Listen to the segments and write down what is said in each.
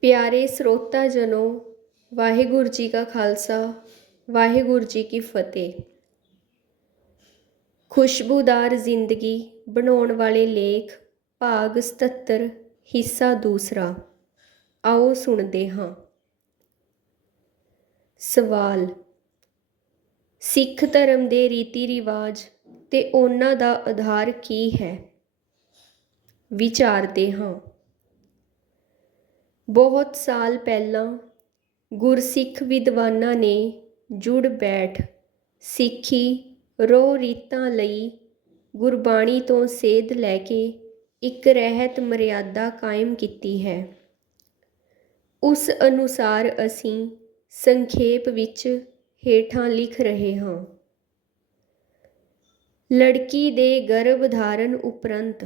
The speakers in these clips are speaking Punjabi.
ਪਿਆਰੇ ਸਰੋਤਾ ਜਨੋ, ਵਾਹਿਗੁਰੂ ਜੀ ਕਾ ਖਾਲਸਾ, ਵਾਹਿਗੁਰੂ ਜੀ ਕੀ ਫਤਿਹ। ਖੁਸ਼ਬੂਦਾਰ ਜ਼ਿੰਦਗੀ ਬਣਾਉਣ ਵਾਲੇ ਲੇਖ, ਭਾਗ 77 ਹਿੱਸਾ ਦੂਸਰਾ। ਆਓ ਸੁਣਦੇ ਹਾਂ। ਸਵਾਲ, ਸਿੱਖ ਧਰਮ ਦੇ ਰੀਤੀ ਰਿਵਾਜ ਤੇ ਉਹਨਾਂ ਦਾ ਆਧਾਰ ਕੀ ਹੈ? ਵਿਚਾਰਦੇ ਹਾਂ। ਬਹੁਤ ਸਾਲ ਪਹਿਲਾਂ ਗੁਰਸਿੱਖ ਵਿਦਵਾਨਾਂ ਨੇ ਜੁੜ ਬੈਠ ਸਿੱਖੀ ਰੋਹ ਰੀਤਾਂ ਲਈ ਗੁਰਬਾਣੀ ਤੋਂ ਸੇਧ ਲੈ ਕੇ ਇੱਕ ਰਹਿਤ ਮਰਿਆਦਾ ਕਾਇਮ ਕੀਤੀ ਹੈ। ਉਸ ਅਨੁਸਾਰ ਅਸੀਂ ਸੰਖੇਪ ਵਿੱਚ ਹੇਠਾਂ ਲਿਖ ਰਹੇ ਹਾਂ। ਲੜਕੀ ਦੇ ਗਰਭ ਧਾਰਨ ਉਪਰੰਤ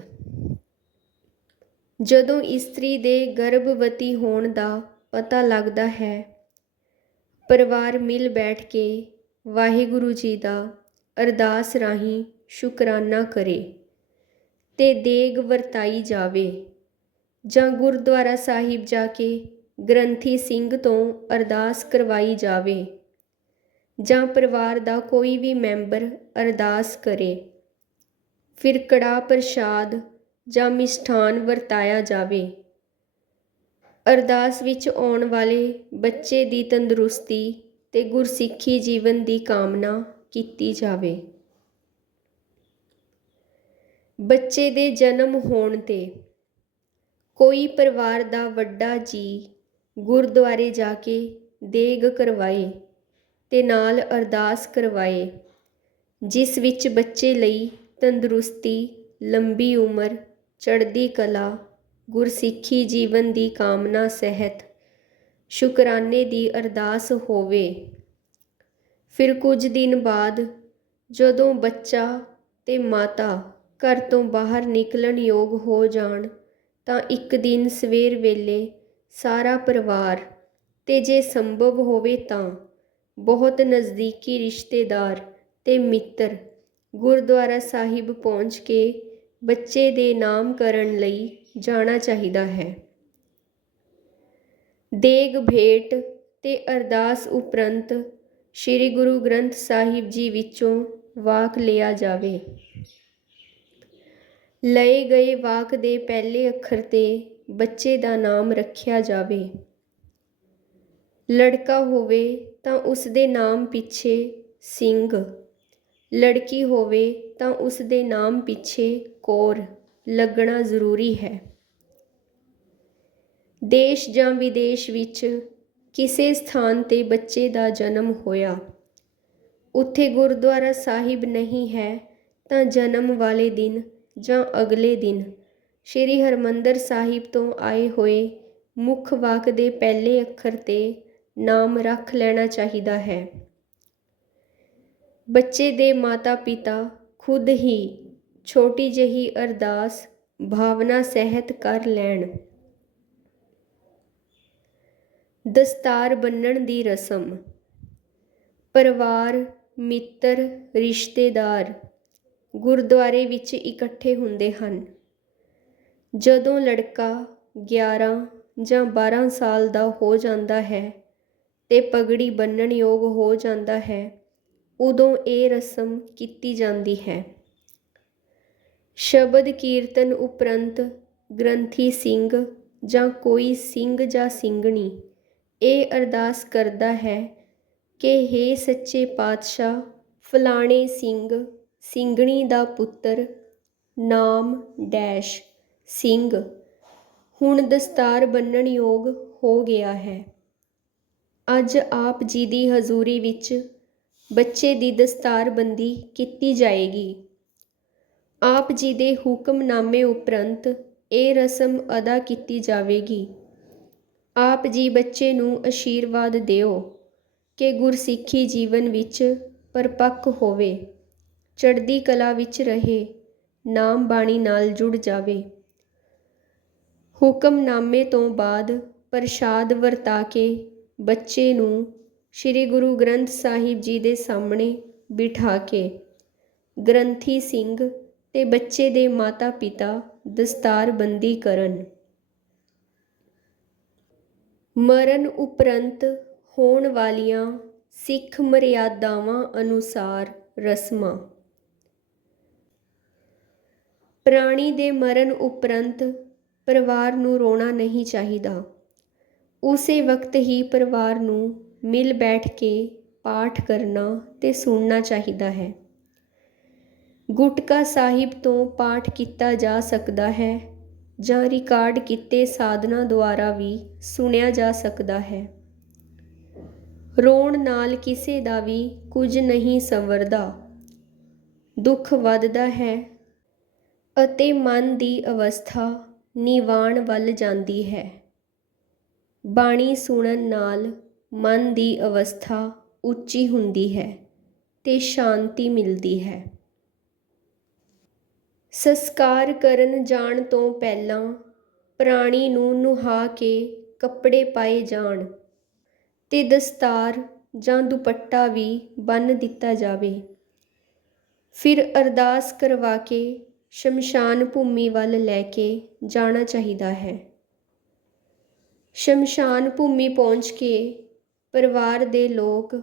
ਜਦੋਂ ਇਸਤਰੀ ਦੇ ਗਰਭਵਤੀ ਹੋਣ ਦਾ ਪਤਾ ਲੱਗਦਾ ਹੈ, ਪਰਿਵਾਰ ਮਿਲ ਬੈਠ ਕੇ ਵਾਹਿਗੁਰੂ ਜੀ ਦਾ ਅਰਦਾਸ ਰਾਹੀਂ ਸ਼ੁਕਰਾਨਾ ਕਰੇ ਤੇ ਦੇਗ ਵਰਤਾਈ ਜਾਵੇ ਜਾਂ ਗੁਰਦੁਆਰਾ ਸਾਹਿਬ ਜਾ ਕੇ ਗ੍ਰੰਥੀ ਸਿੰਘ ਤੋਂ ਅਰਦਾਸ ਕਰਵਾਈ ਜਾਵੇ ਜਾਂ ਪਰਿਵਾਰ ਦਾ ਕੋਈ ਵੀ ਮੈਂਬਰ ਅਰਦਾਸ ਕਰੇ। ਫਿਰ ਕੜਾ ਪ੍ਰਸ਼ਾਦ ਜਾਂ ਮਿਸ਼ਠਾਨ ਵਰਤਾਇਆ ਜਾਵੇ। ਅਰਦਾਸ ਵਿੱਚ ਆਉਣ ਵਾਲੇ ਬੱਚੇ ਦੀ ਤੰਦਰੁਸਤੀ ਤੇ ਗੁਰਸਿੱਖੀ ਜੀਵਨ ਦੀ ਕਾਮਨਾ ਕੀਤੀ ਜਾਵੇ। ਬੱਚੇ ਦੇ ਜਨਮ ਹੋਣ ਤੇ ਕੋਈ ਪਰਿਵਾਰ ਦਾ ਵੱਡਾ ਜੀ ਗੁਰਦੁਆਰੇ ਜਾ ਕੇ ਦੇਗ ਕਰਵਾਏ ਤੇ ਨਾਲ ਅਰਦਾਸ ਕਰਵਾਏ, ਜਿਸ ਵਿੱਚ ਬੱਚੇ ਲਈ ਤੰਦਰੁਸਤੀ, ਲੰਬੀ ਉਮਰ ਚੜ੍ਹਦੀ ਕਲਾ, ਗੁਰਸਿੱਖੀ ਜੀਵਨ ਦੀ ਕਾਮਨਾ ਸਹਿਤ ਸ਼ੁਕਰਾਨੇ ਦੀ ਅਰਦਾਸ ਹੋਵੇ। ਫਿਰ ਕੁਝ ਦਿਨ ਬਾਅਦ ਜਦੋਂ ਬੱਚਾ ਤੇ ਮਾਤਾ ਘਰ ਤੋਂ ਬਾਹਰ ਨਿਕਲਣ ਯੋਗ ਹੋ ਜਾਣ, ਤਾਂ ਇੱਕ ਦਿਨ ਸਵੇਰ ਵੇਲੇ ਸਾਰਾ ਪਰਿਵਾਰ ਤੇ ਜੇ ਸੰਭਵ ਹੋਵੇ ਤਾਂ ਬਹੁਤ ਨਜ਼ਦੀਕੀ ਰਿਸ਼ਤੇਦਾਰ ਤੇ ਮਿੱਤਰ ਗੁਰਦੁਆਰਾ ਸਾਹਿਬ ਪਹੁੰਚ ਕੇ ਬੱਚੇ ਦੇ ਨਾਮਕਰਨ ਲਈ ਜਾਣਾ ਚਾਹੀਦਾ ਹੈ। ਦੇਗ ਭੇਟ ਤੇ ਅਰਦਾਸ ਉਪਰੰਤ ਸ੍ਰੀ ਗੁਰੂ ਗ੍ਰੰਥ ਸਾਹਿਬ ਜੀ ਵਿੱਚੋਂ ਵਾਕ ਲਿਆ ਜਾਵੇ। ਲਏ ਗਏ ਵਾਕ ਦੇ ਪਹਿਲੇ ਅੱਖਰ ਤੇ ਬੱਚੇ ਦਾ ਨਾਮ ਰੱਖਿਆ ਜਾਵੇ। ਲੜਕਾ ਹੋਵੇ ਤਾਂ ਉਸ ਦੇ ਨਾਮ ਪਿੱਛੇ ਸਿੰਘ। ਲੜਕੀ ਹੋਵੇ ਤਾਂ ਉਸ ਦੇ ਨਾਮ ਪਿੱਛੇ ਕੌਰ ਲੱਗਣਾ ਜ਼ਰੂਰੀ ਹੈ। ਦੇਸ਼ ਜਾਂ ਵਿਦੇਸ਼ ਵਿੱਚ ਕਿਸੇ ਸਥਾਨ ਤੇ ਬੱਚੇ ਦਾ ਜਨਮ ਹੋਇਆ। ਉੱਥੇ ਗੁਰਦੁਆਰਾ ਸਾਹਿਬ ਨਹੀਂ ਹੈ ਤਾਂ ਜਨਮ ਵਾਲੇ ਦਿਨ ਜਾਂ ਅਗਲੇ ਦਿਨ ਸ੍ਰੀ ਹਰਮੰਦਰ ਸਾਹਿਬ ਤੋਂ ਆਏ ਹੋਏ ਮੁੱਖ ਵਾਕ ਦੇ ਪਹਿਲੇ ਅੱਖਰ ਤੇ ਨਾਮ ਰੱਖ ਲੈਣਾ ਚਾਹੀਦਾ ਹੈ। ਬੱਚੇ ਦੇ ਮਾਤਾ-ਪਿਤਾ ਖੁਦ ਹੀ ਛੋਟੀ ਜਿਹੀ ਅਰਦਾਸ, ਭਾਵਨਾ ਸਹਿਤ ਕਰ ਲੈਣ। ਦਸਤਾਰ ਬੰਨਣ ਦੀ ਰਸਮ। ਪਰਿਵਾਰ, ਮਿੱਤਰ, ਰਿਸ਼ਤੇਦਾਰ ਗੁਰਦੁਆਰੇ ਵਿੱਚ ਇਕੱਠੇ ਹੁੰਦੇ ਹਨ। ਜਦੋਂ ਲੜਕਾ 11 ਜਾਂ 12 ਸਾਲ ਦਾ ਹੋ ਜਾਂਦਾ ਹੈ ਤੇ ਪਗੜੀ ਬੰਨਣ ਯੋਗ ਹੋ ਜਾਂਦਾ ਹੈ ਉਦੋਂ ਇਹ ਰਸਮ ਕੀਤੀ ਜਾਂਦੀ ਹੈ। ਸ਼ਬਦ ਕੀਰਤਨ ਉਪਰੰਤ ਗ੍ਰੰਥੀ ਸਿੰਘ ਜਾਂ ਕੋਈ ਸਿੰਘ ਜਾਂ ਸਿੰਘਣੀ ਇਹ ਅਰਦਾਸ ਕਰਦਾ ਹੈ ਕਿ हे ਸੱਚੇ ਪਾਤਸ਼ਾਹ, ਫਲਾਣੇ ਸਿੰਘ, ਸਿੰਘਣੀ ਦਾ ਪੁੱਤਰ, ਨਾਮ ਡੈਸ਼ ਸਿੰਘ, ਹੁਣ ਦਸਤਾਰ ਬੰਨਣ ਯੋਗ ਹੋ ਗਿਆ ਹੈ। ਅੱਜ ਆਪ ਜੀ ਦੀ ਹਜ਼ੂਰੀ ਵਿੱਚ ਬੱਚੇ ਦੀ ਦਸਤਾਰਬੰਦੀ ਕੀਤੀ ਜਾਏਗੀ। ਆਪ ਜੀ ਦੇ ਹੁਕਮਨਾਮੇ ਉਪਰੰਤ ਇਹ ਰਸਮ ਅਦਾ ਕੀਤੀ ਜਾਵੇਗੀ। ਆਪ ਜੀ ਬੱਚੇ ਨੂੰ ਅਸ਼ੀਰਵਾਦ ਦਿਓ ਕਿ ਗੁਰਸਿੱਖੀ ਜੀਵਨ ਵਿੱਚ ਪਰਪੱਕ ਹੋਵੇ, ਚੜ੍ਹਦੀ ਕਲਾ ਵਿੱਚ ਰਹੇ, ਨਾਮ ਬਾਣੀ ਨਾਲ ਜੁੜ ਜਾਵੇ। ਹੁਕਮਨਾਮੇ ਤੋਂ ਬਾਅਦ ਪ੍ਰਸ਼ਾਦ ਵਰਤਾ ਕੇ ਬੱਚੇ ਨੂੰ ਸ੍ਰੀ ਗੁਰੂ ਗ੍ਰੰਥ ਸਾਹਿਬ ਜੀ ਦੇ ਸਾਹਮਣੇ ਬਿਠਾ ਕੇ ਗ੍ਰੰਥੀ ਸਿੰਘ ਤੇ ਬੱਚੇ ਦੇ ਮਾਤਾ-ਪਿਤਾ ਦਸਤਾਰਬੰਦੀ ਕਰਨ। ਮਰਨ ਉਪਰੰਤ ਹੋਣ ਵਾਲੀਆਂ ਸਿੱਖ ਮਰਿਆਦਾਵਾਂ ਅਨੁਸਾਰ ਰਸਮਾਂ। ਪ੍ਰਾਣੀ ਦੇ ਮਰਨ ਉਪਰੰਤ ਪਰਿਵਾਰ ਨੂੰ ਰੋਣਾ ਨਹੀਂ ਚਾਹੀਦਾ। ਉਸੇ ਵਕਤ ਹੀ ਪਰਿਵਾਰ ਨੂੰ ਮਿਲ ਬੈਠ ਕੇ ਪਾਠ ਕਰਨਾ ਤੇ ਸੁਣਨਾ ਚਾਹੀਦਾ ਹੈ। ਗੁਟਕਾ ਸਾਹਿਬ ਤੋਂ ਪਾਠ ਕੀਤਾ ਜਾ ਸਕਦਾ ਹੈ ਜਾਂ ਰਿਕਾਰਡ ਕੀਤੇ ਸਾਧਨਾ ਦੁਆਰਾ ਵੀ ਸੁਣਿਆ ਜਾ ਸਕਦਾ ਹੈ। ਰੋਣ ਨਾਲ ਕਿਸੇ ਦਾ ਵੀ ਕੁਝ ਨਹੀਂ ਸੰਵਰਦਾ। ਦੁੱਖ ਵੱਧਦਾ ਹੈ ਅਤੇ ਮਨ ਦੀ ਅਵਸਥਾ ਨਿਵਾਣ ਵੱਲ ਜਾਂਦੀ ਹੈ। ਬਾਣੀ ਸੁਣਨ ਨਾਲ ਮਨ ਦੀ ਅਵਸਥਾ ਉੱਚੀ ਹੁੰਦੀ ਹੈ ਤੇ ਸ਼ਾਂਤੀ ਮਿਲਦੀ ਹੈ। ਸੰਸਕਾਰ ਕਰਨ ਜਾਣ ਤੋਂ ਪਹਿਲਾਂ ਪ੍ਰਾਣੀ ਨੂੰ ਨੁਹਾ ਕੇ ਕੱਪੜੇ ਪਾਏ ਜਾਣ ਤੇ ਦਸਤਾਰ ਜਾਂ ਦੁਪੱਟਾ ਵੀ ਬੰਨ ਦਿੱਤਾ ਜਾਵੇ। ਫਿਰ ਅਰਦਾਸ ਕਰਵਾ ਕੇ ਸ਼ਮਸ਼ਾਨ ਭੂਮੀ ਵੱਲ ਲੈ ਕੇ ਜਾਣਾ ਚਾਹੀਦਾ ਹੈ। ਸ਼ਮਸ਼ਾਨ ਭੂਮੀ ਪਹੁੰਚ ਕੇ ਪਰਿਵਾਰ ਦੇ ਲੋਕ,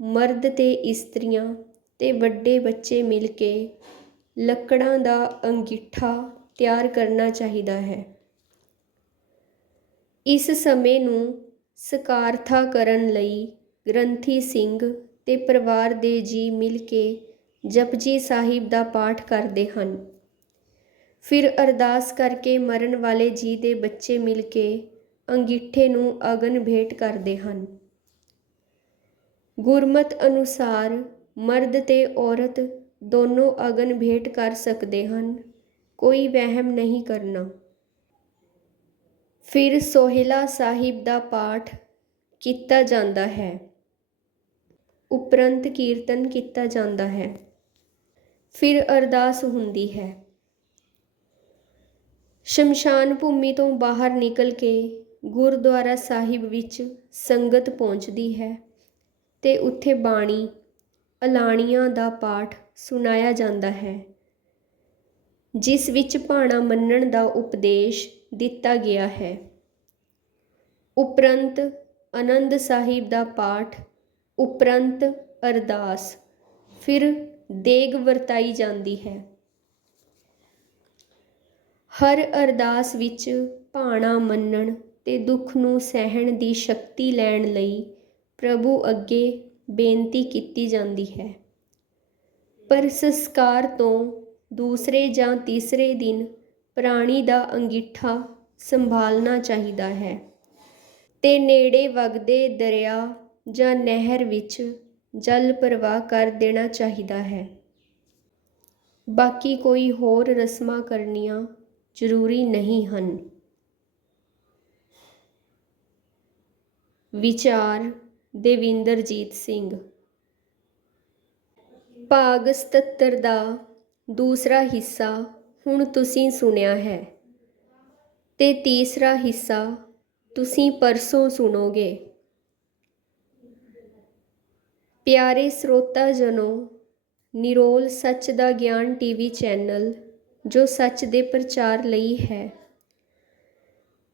ਮਰਦ ਅਤੇ ਇਸਤਰੀਆਂ ਅਤੇ ਵੱਡੇ ਬੱਚੇ ਮਿਲ ਕੇ ਲੱਕੜਾਂ ਦਾ ਅੰਗੀਠਾ ਤਿਆਰ ਕਰਨਾ ਚਾਹੀਦਾ ਹੈ। ਇਸ ਸਮੇਂ ਨੂੰ ਸਕਾਰਥਾ ਕਰਨ ਲਈ ਗ੍ਰੰਥੀ ਸਿੰਘ ਅਤੇ ਪਰਿਵਾਰ ਦੇ ਜੀ ਮਿਲ ਕੇ ਜਪਜੀ ਸਾਹਿਬ ਦਾ ਪਾਠ ਕਰਦੇ ਹਨ। ਫਿਰ ਅਰਦਾਸ ਕਰਕੇ ਮਰਨ ਵਾਲੇ ਜੀ ਦੇ ਬੱਚੇ ਮਿਲ ਕੇ ਅੰਗੀਠੇ ਨੂੰ ਅਗਨ ਭੇਟ ਕਰਦੇ ਹਨ। ਗੁਰਮਤ ਅਨੁਸਾਰ ਮਰਦ ਅਤੇ ਔਰਤ ਦੋਨੋਂ ਅਗਨ ਭੇਟ ਕਰ ਸਕਦੇ ਹਨ, ਕੋਈ ਵਹਿਮ ਨਹੀਂ ਕਰਨਾ। ਫਿਰ ਸੋਹਿਲਾ ਸਾਹਿਬ ਦਾ ਪਾਠ ਕੀਤਾ ਜਾਂਦਾ ਹੈ। ਉਪਰੰਤ ਕੀਰਤਨ ਕੀਤਾ ਜਾਂਦਾ ਹੈ। ਫਿਰ ਅਰਦਾਸ ਹੁੰਦੀ ਹੈ। ਸ਼ਮਸ਼ਾਨ ਭੂਮੀ ਤੋਂ ਬਾਹਰ ਨਿਕਲ ਕੇ ਗੁਰਦੁਆਰਾ ਸਾਹਿਬ ਵਿੱਚ ਸੰਗਤ ਪਹੁੰਚਦੀ ਹੈ। ਤੇ ਉੱਥੇ ਬਾਣੀ, ਅਲਾਣੀਆਂ ਦਾ ਪਾਠ ਸੁਣਾਇਆ ਜਾਂਦਾ ਹੈ। ਜਿਸ ਵਿੱਚ ਭਾਣਾ ਮੰਨਣ ਦਾ ਉਪਦੇਸ਼ ਦਿੱਤਾ ਗਿਆ ਹੈ। ਉਪਰੰਤ ਆਨੰਦ ਸਾਹਿਬ ਦਾ ਪਾਠ, ਉਪਰੰਤ ਅਰਦਾਸ, ਫਿਰ ਦੇਗ ਵਰਤਾਈ ਜਾਂਦੀ ਹੈ। ਹਰ ਅਰਦਾਸ ਵਿੱਚ ਭਾਣਾ ਮੰਨਣ ਤੇ ਦੁੱਖ ਨੂੰ ਸਹਿਣ ਦੀ ਸ਼ਕਤੀ ਲੈਣ ਲਈ ਪ੍ਰਭੂ ਅੱਗੇ ਬੇਨਤੀ ਕੀਤੀ ਜਾਂਦੀ ਹੈ। ਪਰ ਸੰਸਕਾਰ ਤੋਂ ਦੂਸਰੇ ਜਾਂ ਤੀਸਰੇ ਦਿਨ ਪ੍ਰਾਣੀ ਦਾ ਅੰਗੀਠਾ ਸੰਭਾਲਣਾ ਚਾਹੀਦਾ ਹੈ ਤੇ ਨੇੜੇ ਵਗਦੇ ਦਰਿਆ ਜਾਂ ਨਹਿਰ ਵਿੱਚ ਜਲ ਪ੍ਰਵਾਹ ਕਰ ਦੇਣਾ ਚਾਹੀਦਾ ਹੈ। ਬਾਕੀ ਕੋਈ ਹੋਰ ਰਸਮਾਂ ਕਰਨੀਆਂ ਜ਼ਰੂਰੀ ਨਹੀਂ ਹਨ। ਵਿਚਾਰ ਦੇਵਿੰਦਰਜੀਤ ਸਿੰਘ। ਭਾਗ 77 ਦਾ ਦੂਸਰਾ ਹਿੱਸਾ ਹੁਣ ਤੁਸੀਂ ਸੁਣਿਆ ਹੈ ਤੇ ਤੀਸਰਾ ਹਿੱਸਾ ਤੁਸੀਂ ਪਰਸੋਂ ਸੁਣੋਗੇ। ਪਿਆਰੇ ਸਰੋਤਾ ਜਨੋ, ਨਿਰੋਲ ਸੱਚ ਦਾ ਗਿਆਨ ਟੀਵੀ ਚੈਨਲ, ਜੋ ਸੱਚ ਦੇ ਪ੍ਰਚਾਰ ਲਈ ਹੈ।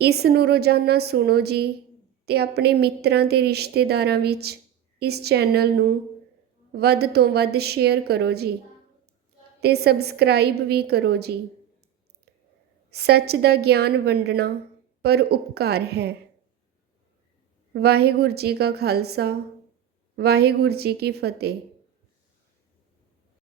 ਇਸ ਨੂੰ ਰੋਜ਼ਾਨਾ ਸੁਣੋ ਜੀ। ਅਤੇ ਆਪਣੇ ਮਿੱਤਰਾਂ ਅਤੇ ਰਿਸ਼ਤੇਦਾਰਾਂ ਵਿੱਚ ਇਸ ਚੈਨਲ ਨੂੰ ਵੱਧ ਤੋਂ ਵੱਧ ਸ਼ੇਅਰ ਕਰੋ ਜੀ ਅਤੇ ਸਬਸਕ੍ਰਾਈਬ ਵੀ ਕਰੋ ਜੀ। ਸੱਚ ਦਾ ਗਿਆਨ ਵੰਡਣਾ ਪਰ ਉਪਕਾਰ ਹੈ। ਵਾਹਿਗੁਰੂ ਜੀ ਕਾ ਖਾਲਸਾ, ਵਾਹਿਗੁਰੂ ਜੀ ਕੀ ਫਤਿਹ।